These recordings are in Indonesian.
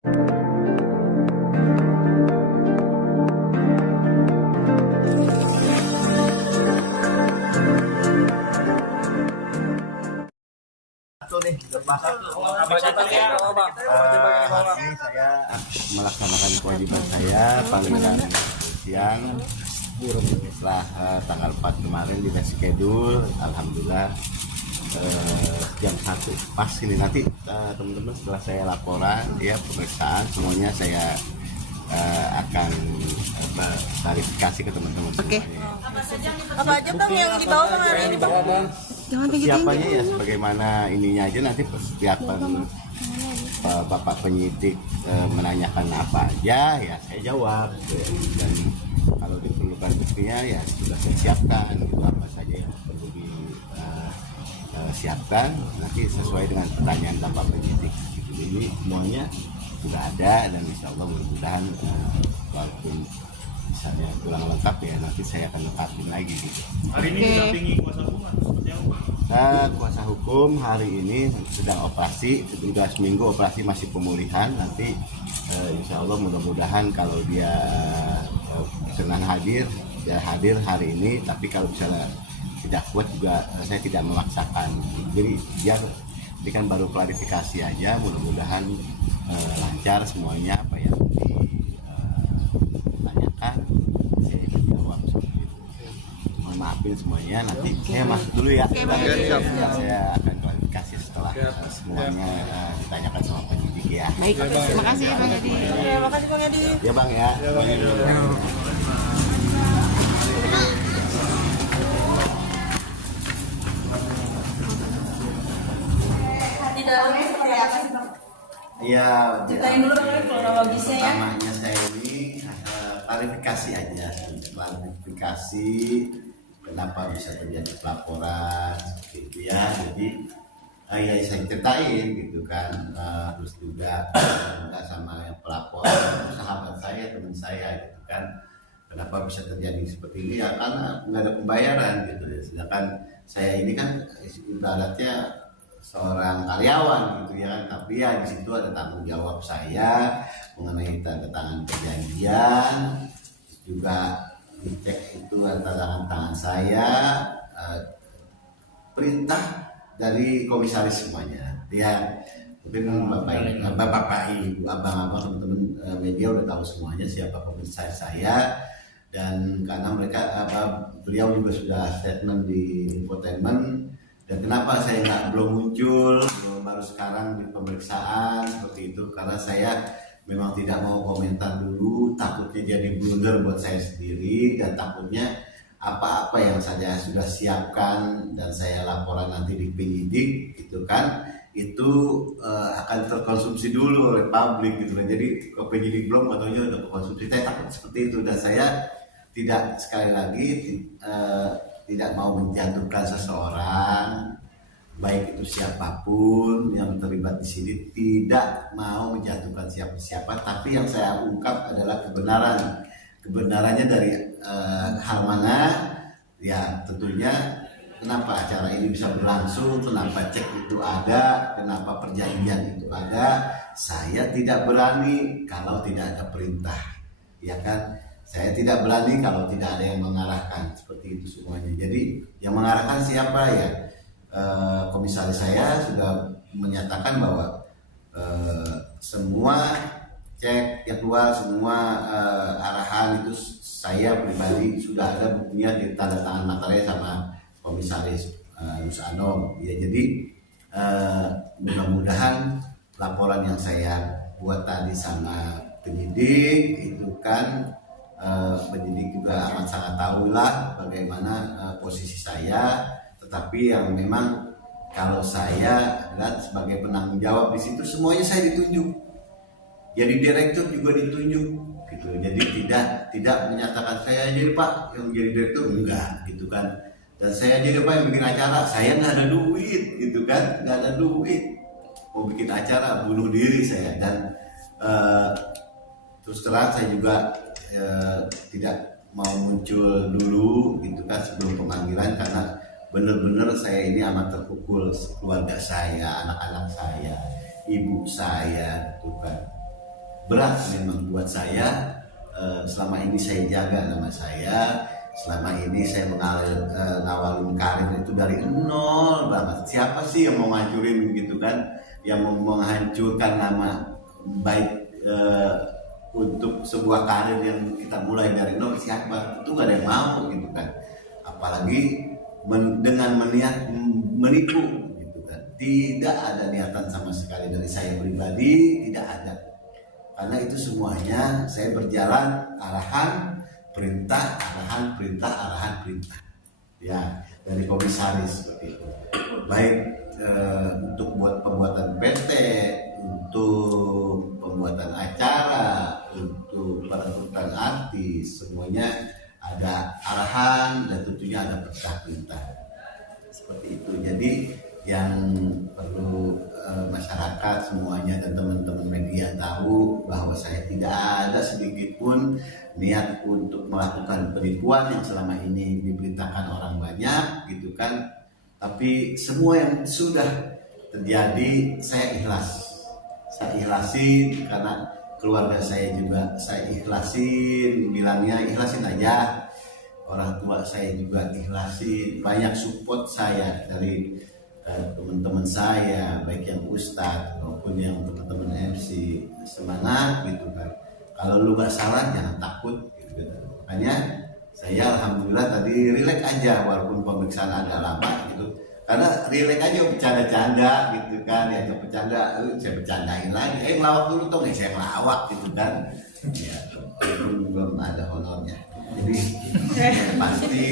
Hari ini saya melaksanakan kewajiban saya panggilan siang setelah tanggal 4 kemarin tidak schedule. Alhamdulillah jam 1 pas ini. Nanti teman-teman setelah saya laporan ya pemeriksaan semuanya saya akan klarifikasi ke teman-teman. Oke. Apa aja bang yang dibawa bang hari ini bang? Persiapannya ya sebagaimana ininya aja, nanti persiapan Bapak penyidik menanyakan apa aja ya saya jawab dan kalau diperlukan buktinya ya sudah saya siapkan gitu, apa saja yang perlu disiapkan nanti sesuai dengan pertanyaan Bapak penyidik gitu. Ini semuanya sudah ada dan insya Allah mudah-mudahan walaupun misalnya kurang lengkap ya nanti saya akan lengkapin lagi gitu. Hari ini didampingi kuasa hukum seperti apa? Kuasa hukum hari ini sedang operasi, sudah seminggu operasi masih pemulihan. Nanti insya Allah mudah-mudahan kalau dia senang hadir, ya hadir hari ini. Tapi kalau misalnya tidak kuat juga saya tidak memaksakan. Jadi biar ini kan baru klarifikasi aja, mudah-mudahan lancar semuanya apa yang ditanyakan saya jawab seperti itu. Mohon maafin semuanya, nanti saya masuk dulu ya. Saya akan klarifikasi setelah semuanya ditanyakan sama penyidik ya. Baik, terima kasih Bang Edi. Terima kasih bang Edi. Ya bang ya. Di dalamnya seperti apa sih bang? Iya. Ceritain dulu bang kronologisnya ya. Namanya saya ini klarifikasi aja, klarifikasi kenapa bisa terjadi pelaporan seperti itu ya. Jadi ya saya ceritain gitu kan, terus juga sama yang pelapor sahabat saya, teman saya gitu kan, kenapa bisa terjadi seperti ini ya karena nggak ada pembayaran gitu ya. Sedangkan saya ini kan ibaratnya seorang karyawan gitu ya, tapi ya di situ ada tanggung jawab saya mengenai tanda tangan perjanjian, juga dicek itu tanda tangan saya, perintah dari komisaris semuanya ya. Mungkin bapak ibu abang-abang teman-teman media udah tahu semuanya siapa komisaris saya, dan karena mereka beliau juga sudah statement di infotainment. Dan kenapa saya belum muncul, baru sekarang di pemeriksaan seperti itu, karena saya memang tidak mau komentar dulu, takutnya jadi blunder buat saya sendiri, dan takutnya apa-apa yang saya sudah siapkan dan saya laporan nanti di penyidik gitu kan, itu akan terkonsumsi dulu oleh publik gitu kan. Jadi ke penyidik belum katanya udah konsumsi, saya takut seperti itu, dan saya tidak, sekali lagi tidak mau menjatuhkan seseorang, baik itu siapapun yang terlibat di sini, tidak mau menjatuhkan siapa-siapa. Tapi yang saya ungkap adalah kebenarannya dari hal mana ya, tentunya kenapa acara ini bisa berlangsung, kenapa cek itu ada, kenapa perjanjian itu ada. Saya tidak berani kalau tidak ada perintah, ya kan. Saya tidak berani kalau tidak ada yang mengarahkan, seperti itu semuanya. Jadi yang mengarahkan siapa ya? Komisaris saya sudah menyatakan bahwa semua cek jadwal, semua arahan itu saya pribadi sudah ada buktinya di tanda tangan materai sama komisaris Nusanom. Ya, jadi mudah-mudahan laporan yang saya buat tadi sama penyidik itu kan, penyidik juga amat sangat tahu lah bagaimana posisi saya, tetapi yang memang kalau saya adalah sebagai penanggung jawab di situ, semuanya saya ditunjuk, jadi direktur juga ditunjuk gitu. Jadi tidak menyatakan saya jadi Pak yang jadi direktur, enggak gitu kan. Dan saya jadi Pak yang bikin acara, saya nggak ada duit gitu kan, nggak ada duit mau bikin acara, bunuh diri saya. Dan terus terang saya juga tidak mau muncul dulu gitu kan sebelum pemanggilan, karena benar-benar saya ini amat terpukul, keluarga saya, anak-anak saya, ibu saya gitu kan. berat memang buat saya. Selama ini saya jaga nama saya, selama ini saya ngawalin karir itu dari nol banget. Siapa sih yang mau ngancurin gitu kan, yang mau menghancurkan nama baik untuk sebuah karir yang kita mulai dari nol? Siapa? Itu gak ada yang mau gitu kan. Apalagi dengan meniat menipu gitu kan. Tidak ada niatan sama sekali dari saya pribadi, tidak ada. Karena itu semuanya saya berjalan arahan perintah, arahan perintah. Ya, dari komisaris seperti itu. Baik untuk buat pembuatan PT, untuk pembuatan acara, untuk perekrutan artis, semuanya ada arahan dan tentunya ada perintah seperti itu. Jadi yang perlu masyarakat semuanya dan teman-teman media tahu bahwa saya tidak ada sedikit pun niat untuk melakukan penipuan yang selama ini diberitakan orang banyak gitu kan. Tapi semua yang sudah terjadi saya ikhlasin karena keluarga saya juga saya ikhlasin, bilangnya ikhlasin aja. Orang tua saya juga ikhlasin, banyak support saya dari teman-teman saya, baik yang ustadz maupun yang teman-teman MC. Semangat gitu kan, kalau lu gak salah jangan takut gitu kan. Makanya saya alhamdulillah tadi rileks aja walaupun pemeriksaan agak lama gitu, karena rileks aja bercanda-canda gitu kan, ya bercanda, saya bercandain lagi, ngelawak dulu toh, saya ngelawak gitu kan, ya belum ada honornya. Jadi pasti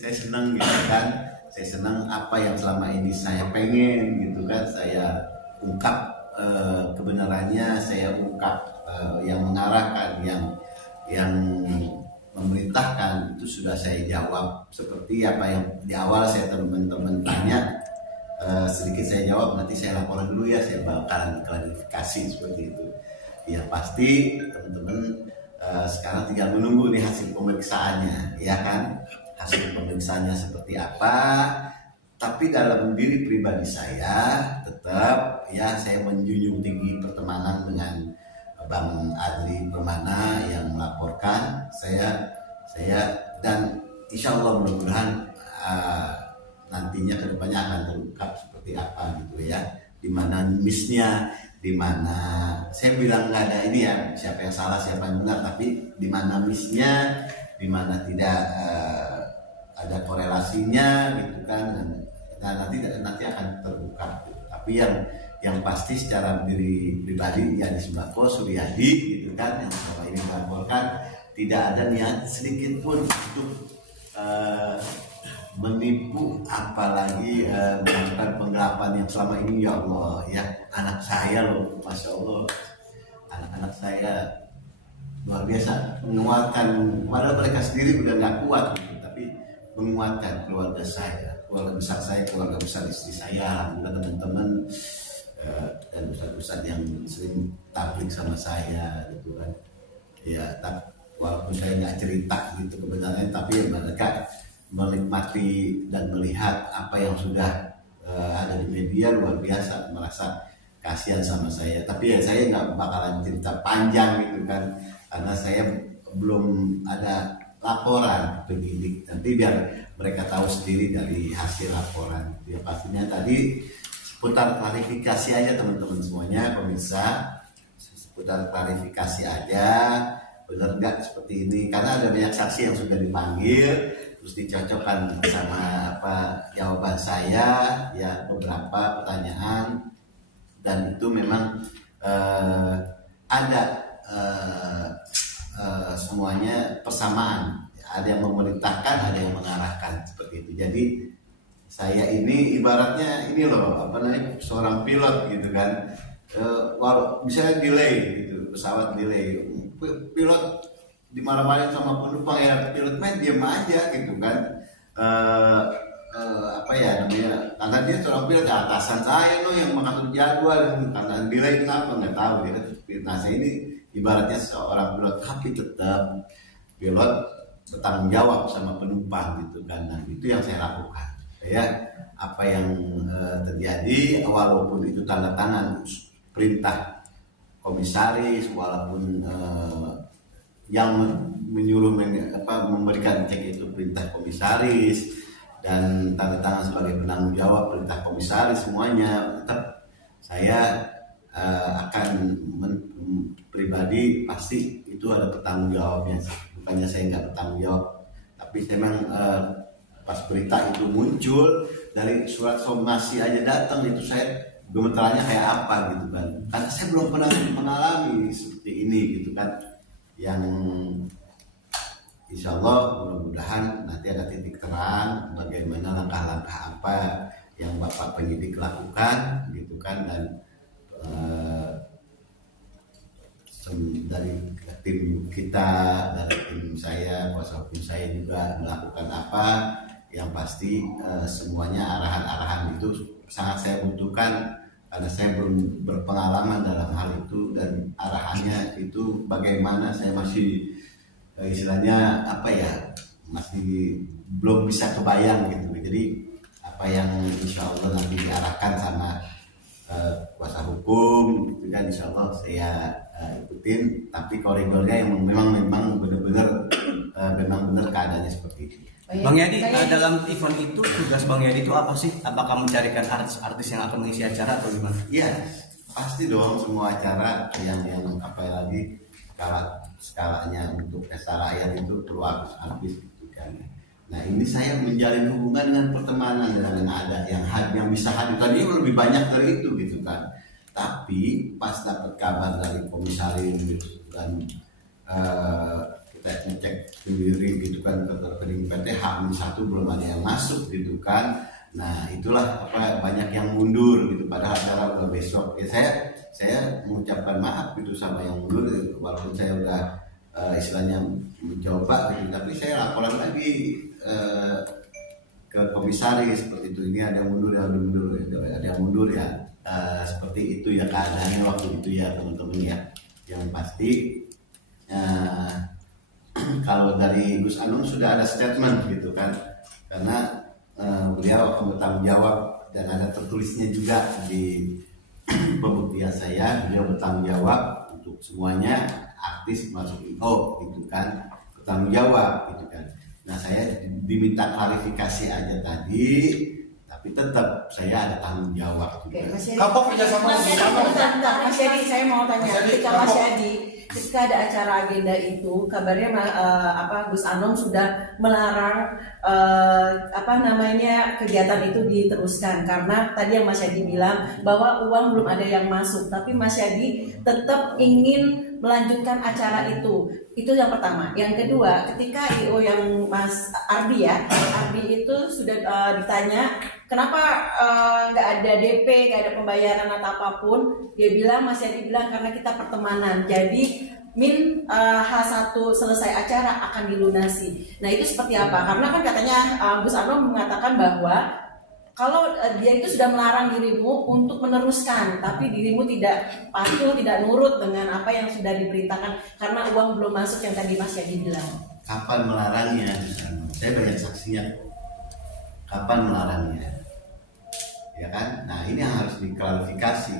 saya senang gitu kan, saya senang apa yang selama ini saya pengen gitu kan, saya ungkap kebenarannya, saya ungkap yang mengarahkan, yang memerintahkan itu sudah saya jawab seperti apa yang di awal saya teman-teman tanya, sedikit saya jawab, nanti saya laporan dulu ya, saya bakalan klarifikasi seperti itu. Ya pasti teman-teman sekarang tinggal menunggu nih hasil pemeriksaannya, ya kan, hasil pemeriksaannya seperti apa. Tapi dalam diri pribadi saya tetap ya saya menjunjung tinggi pertemanan dengan Bang Adli Permana yang melaporkan saya dan insya Allah mudah-mudahan nantinya kedepannya akan terungkap seperti apa gitu ya, di mana missnya, di mana saya bilang nggak ada ini ya siapa yang salah siapa yang benar, tapi di mana missnya, di mana tidak ada korelasinya gitu kan, dan nanti akan terbuka gitu. Tapi yang pasti secara diri pribadi ya di Sembako Suryadi gitu kan, yang selama ini melaporkan tidak ada niat sedikit pun untuk menipu, apalagi melakukan penggelapan yang selama ini. Ya Allah ya, anak saya loh, masya Allah, anak-anak saya luar biasa menguatkan, padahal mereka sendiri udah nggak kuat gitu, tapi menguatkan keluarga saya, keluarga besar saya, keluarga besar istri saya, alhamdulillah teman-teman dan ustadz-ustadz yang sering tablik sama saya gitu kan ya. Walaupun saya nggak cerita gitu kebenarannya, tapi mereka menikmati dan melihat apa yang sudah ada di media, luar biasa, merasa kasihan sama saya. Tapi ya saya nggak bakalan cerita panjang gitu kan, karena saya belum ada laporan penyidik. Nanti biar mereka tahu sendiri dari hasil laporan. Ya pastinya tadi seputar klarifikasi aja teman-teman semuanya, pemirsa, seputar klarifikasi aja, benar nggak seperti ini, karena ada banyak saksi yang sudah dipanggil terus dicocokkan sama apa jawaban saya ya, beberapa pertanyaan, dan itu memang ada semuanya persamaan, ada yang memerintahkan, ada yang mengarahkan seperti itu. Jadi saya ini ibaratnya ini loh, apa namanya, seorang pilot gitu kan, misalnya delay gitu, pesawat delay, pilot dimarah-marahin sama penumpang, ya pilot main diam aja gitu kan, apa ya namanya, karena dia seorang pilot, atasan saya loh yang mengatur jadwal, karena delay kenapa nggak tahu dia kan. Nah saya ini ibaratnya seorang pilot, tapi tetap pilot bertanggung jawab sama penumpang gitu kan. Nah itu yang saya lakukan ya, apa yang terjadi walaupun itu tanda tangan perintah komisaris, walaupun yang menyuruh memberikan cek itu perintah komisaris dan tanda tangan sebagai penanggung jawab perintah komisaris, semuanya tetap saya akan pribadi pasti itu ada bertanggung jawabnya. Bukannya saya nggak bertanggung jawab, tapi memang pas berita itu muncul dari surat somasi aja datang, itu saya gemeterannya kayak apa gitu kan, karena saya belum pernah mengalami seperti ini gitu kan, yang insya Allah mudah-mudahan nanti ada titik terang bagaimana langkah-langkah apa yang Bapak penyidik lakukan gitu kan, dan dari tim kita, dari tim saya, kuasa hukum saya juga melakukan apa yang pasti semuanya arahan-arahan itu sangat saya butuhkan karena saya belum berpengalaman dalam hal itu, dan arahannya itu bagaimana saya masih istilahnya masih belum bisa kebayang gitu. Jadi apa yang insya Allah nanti diarahkan sama kuasa hukum itu kan insya Allah saya ikutin, tapi koridornya yang memang benar-benar keadaannya seperti itu. Bang Yadi, dalam event itu tugas Bang Yadi itu apa sih? Apakah mencarikan artis-artis yang akan mengisi acara atau gimana? Iya, pasti dong, semua acara yang lagi skalanya untuk pesta rakyat itu perlu artis gitu kan. Nah ini saya menjalin hubungan dengan pertemanan dengan ada yang bisa hadir tadi lebih banyak dari itu gitu kan. Tapi pas dapat kabar dari komisaris dan kita ngecek sendiri gitu kan ke rekening PT H-1 belum ada yang masuk gitu kan. Nah itulah banyak yang mundur gitu, padahal acara udah besok. Ya saya mengucapkan maaf gitu sama yang mundur gitu. Walaupun saya udah istilahnya mencoba gitu, tapi saya laporan lagi ke komisaris seperti itu, ini ada yang mundur, ada yang mundur ya. Seperti itu ya keadaannya waktu itu ya teman-teman ya. Yang pasti kalau dari Gus Anung sudah ada statement gitu kan, karena beliau akan bertanggung jawab dan ada tertulisnya juga di pembuktian saya, beliau bertanggung jawab untuk semuanya artis masuk IO gitu kan, bertanggung jawab gitu kan. Nah saya diminta klarifikasi aja tadi, tapi tetap saya ada tanggung jawab juga. Kapok kerjasama Mas Yadi, saya mau tanya, ketika Mas Yadi, ketika ada acara agenda itu, kabarnya Gus Anom sudah melarang kegiatan itu diteruskan karena tadi yang Mas Yadi bilang bahwa uang belum ada yang masuk, tapi Mas Yadi tetap ingin melanjutkan acara itu. Itu yang pertama. Yang kedua, ketika IO yang Mas Ardi itu sudah ditanya kenapa nggak ada DP, nggak ada pembayaran atau apapun, dia bilang, Mas Yadi bilang karena kita pertemanan, jadi H1 selesai acara akan dilunasi. Nah itu seperti apa? Karena kan katanya Gus Anom mengatakan bahwa kalau dia itu sudah melarang dirimu untuk meneruskan, tapi dirimu tidak patuh, tidak nurut dengan apa yang sudah diberitakan karena uang belum masuk yang tadi Mas Yadi bilang. Kapan melarangnya? Saya banyak saksinya. Kapan melarangnya? Ya kan? Nah ini yang harus diklarifikasi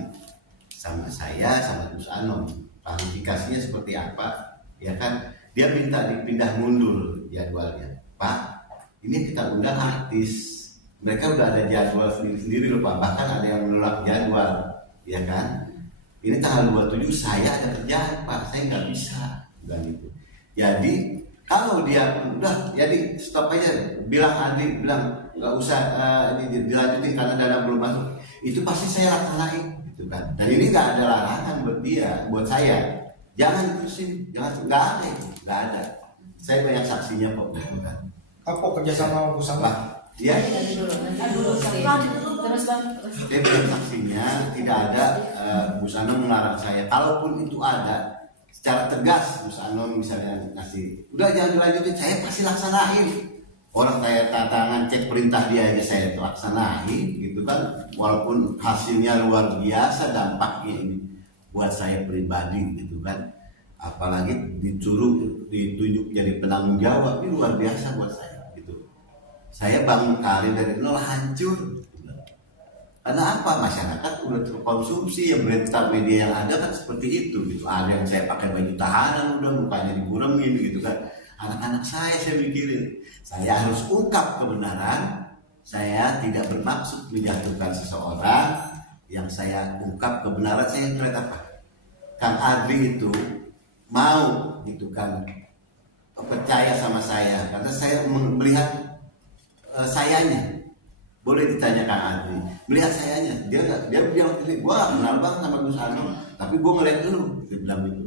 sama saya, sama Gus Anom. Klarifikasinya seperti apa? Ya kan? Dia minta dipindah mundur jadwalnya. Pak, ini kita undang artis. Mereka udah ada jadwal sendiri-sendiri loh Pak. Bahkan ada yang menolak jadwal. Ya kan? Ini tanggal 27 saya ada kerjaan Pak. Saya nggak bisa. Dan itu. Jadi kalau dia udah jadi stop aja. Bilang nggak usah ini dilanjutin karena dana belum masuk. Itu pasti saya laksanain gitu kan. Dan ini nggak ada larangan buat dia, buat saya. Jangan terusin, nggak ada. Saya banyak saksinya kok. Gitu kan. Kapok kerjasama Gus Anom. Ya, Terus Bang. saya bilang saksinya tidak ada Gus Anom melarang saya. Kalaupun itu ada, secara tegas Gus Anom misalnya ngasih, udah jangan dilanjutin, saya pasti laksanain. Orang saya tantangan cek perintah dia aja saya laksanain, gitu kan. Walaupun hasilnya luar biasa dampaknya ini buat saya pribadi, gitu kan. Apalagi ditunjuk jadi penanggung jawab, ini luar biasa buat saya. Saya bangun karir dari nol hancur. Karena apa? Masyarakat udah terkonsumsi yang berita media yang ada kan seperti itu gitu. Ada yang saya pakai baju tahanan udah mukanya dikurangin gitu kan. Anak-anak saya mikirin, saya harus ungkap kebenaran. Saya tidak bermaksud menjatuhkan seseorang. Yang saya ungkap kebenaran, saya ngeliat apa? Kang Adri itu mau gitu kan percaya sama saya karena saya melihat sayanya. Boleh ditanya Kang Adri, melihat sayanya, dia bilang ini, gua kenal banget sama Gus Anom, tapi gua ngeliat dulu, dia bilang gitu.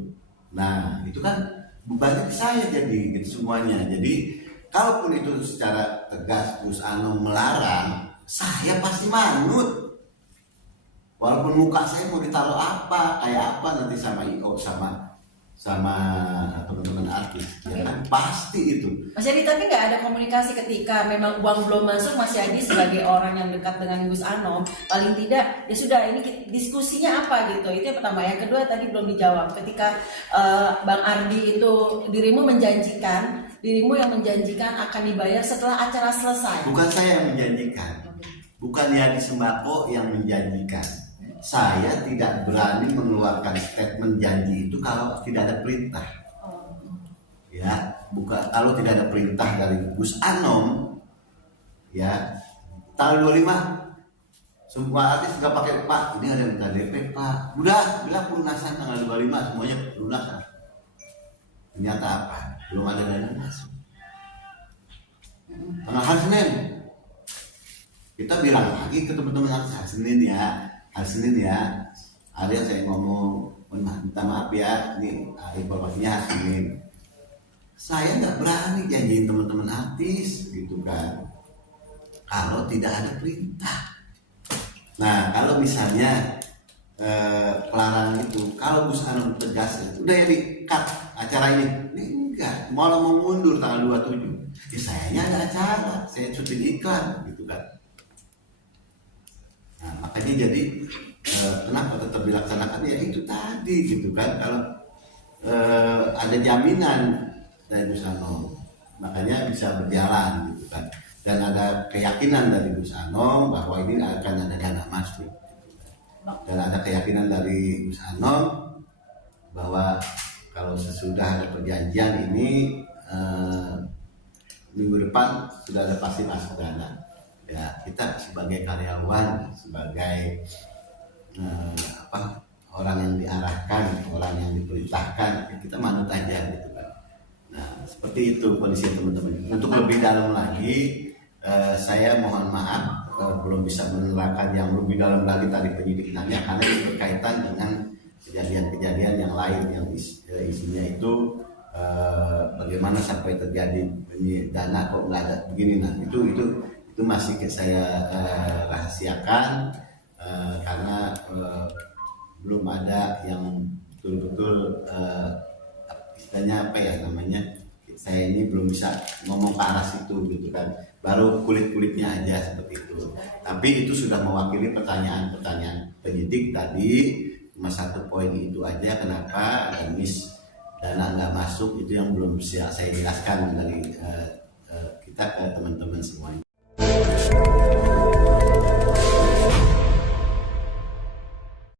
Nah itu kan bebannya ke saya jadi gitu semuanya. Jadi kalaupun itu secara tegas Gus Anom melarang, saya pasti manut. Walaupun muka saya mau ditaruh apa, kayak apa nanti sama IO sama teman-teman artis, ya kan pasti itu. Mas Yadi, tapi nggak ada komunikasi ketika memang uang belum masuk, Mas Yadi sebagai orang yang dekat dengan Gus Anom, paling tidak ya sudah ini diskusinya apa gitu. Itu yang pertama. Yang kedua tadi belum dijawab. Ketika Bang Ardi itu dirimu yang menjanjikan akan dibayar setelah acara selesai. Bukan saya yang menjanjikan, bukan Yadi Sembako yang menjanjikan. Saya tidak berani mengeluarkan statement janji itu kalau tidak ada perintah. Ya, bukan kalau tidak ada perintah dari Gus Anom. Ya, tanggal 25 semua artis nggak pakai Pak, ini ada minta DP Pak. Udah bilang pelunasan tanggal 25 semuanya lunas. Ternyata apa? Belum ada dana masuk. Tanggal hari Senin kita bilang lagi ke teman-teman artis hari Senin ya, ada yang saya ngomong, minta maaf ya, ini informasinya hari Senin. Saya nggak berani janjiin teman-teman artis gitu kan, kalau tidak ada perintah. Nah kalau misalnya pelarangan itu, kalau Gus Anom tegas, udah ya di-cut acara ini enggak, malah mau mundur tanggal 27. Ya sayanya ada acara, saya syuting iklan gitu kan. Nah, makanya jadi kenapa tetap dilaksanakan ya itu tadi gitu kan, kalau ada jaminan dari Gus Anom makanya bisa berjalan gitu kan, dan ada keyakinan dari Gus Anom bahwa ini akan ada dana masuk, dan ada keyakinan dari Gus Anom bahwa kalau sesudah ada perjanjian ini minggu depan sudah ada pasti masuk dana. Ya kita sebagai karyawan, sebagai orang yang diarahkan, orang yang diperintahkan, ya kita manut aja gitu kan. Nah seperti itu kondisi teman-teman. Untuk lebih dalam lagi, saya mohon maaf belum bisa menerangkan yang lebih dalam lagi tadi penyidikannya, karena ini berkaitan dengan kejadian-kejadian yang lain yang isinya itu bagaimana sampai terjadi dana kok nggak ada begini. Nah itu masih saya rahasiakan karena belum ada yang betul-betul istilahnya apa ya namanya, saya ini belum bisa ngomong ke arah situ gitu kan, baru kulit-kulitnya aja seperti itu. Tapi itu sudah mewakili pertanyaan-pertanyaan penyidik tadi, cuma satu poin itu aja, kenapa dana nggak masuk, itu yang belum bisa saya jelaskan dari kita ke teman-teman semuanya.